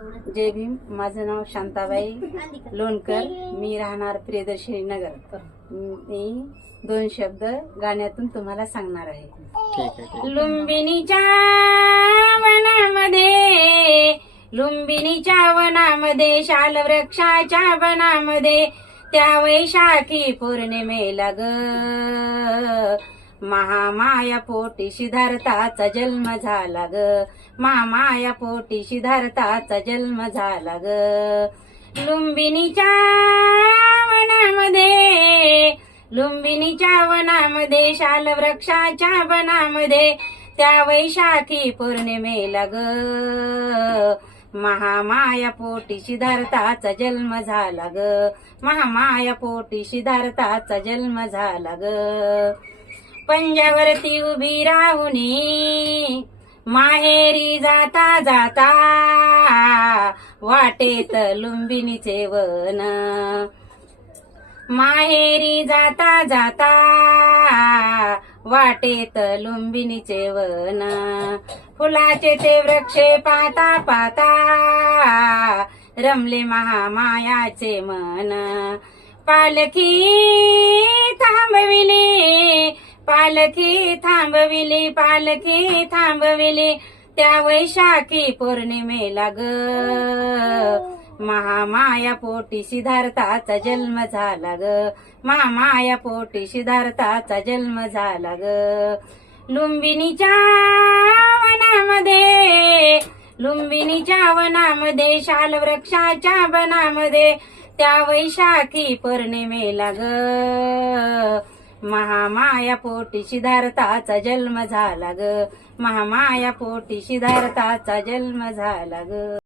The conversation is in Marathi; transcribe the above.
जय भीम. माझं नाव शांताबाई लोणकर. मी राहणार प्रियदर्शनी नगर. मी 2 शब्द गाण्यातून तुम्हाला सांगणार आहे. ठीक आहे. लुंबिनीच्या वनामध्ये, लुंबिनीच्या वनामध्ये, शाल वृक्षाच्या वनामध्ये, त्या वैशाखी पौर्णिमेला ग महामाया पोटी सिद्धार्थाचा जन्म झाला ग. महामाया पोटी सिद्धार्थाचा जन्म झाला ग. लुंबिनीच्या वनामध्ये, लुंबिनीच्या वनामध्ये, शाल वृक्षाच्या वनामध्ये, त्या वैशाखी पौर्णिमेला ग महामाया पोटी सिद्धार्थाचा जन्म झाला ग. महामाया पोटी सिद्धार्थाचा जन्म झाला ग. पंजावरती उभी राहुनी माहेरी जाता जाता, वाटेत लुंबिनीचे वन. माहेरी जाता जाता, वाटेत लुंबिनीचे वन. फुलाचे ते वृक्षे पाता पाता, रमले महामायाचे मन. पालखी थांबविली, पालखी थांबविली, पालखी थांबविली, त्या वैशाखी पौर्णिमेला ग महामाया पोटी सिद्धार्थाचा जन्म झाला ग. महामाया पोटी सिद्धार्थाचा जन्म झाला ग. लुंबिनीच्या वनामध्ये, लुंबिनीच्या वनामध्ये, शाल वृक्षाच्या वनामध्ये, त्या वैशाखी पौर्णिमेला ग महामाया पोटी सिद्धार्थाचा जन्म झाला ग. महामाया पोटी सिद्धार्थाचा जन्म झाला ग.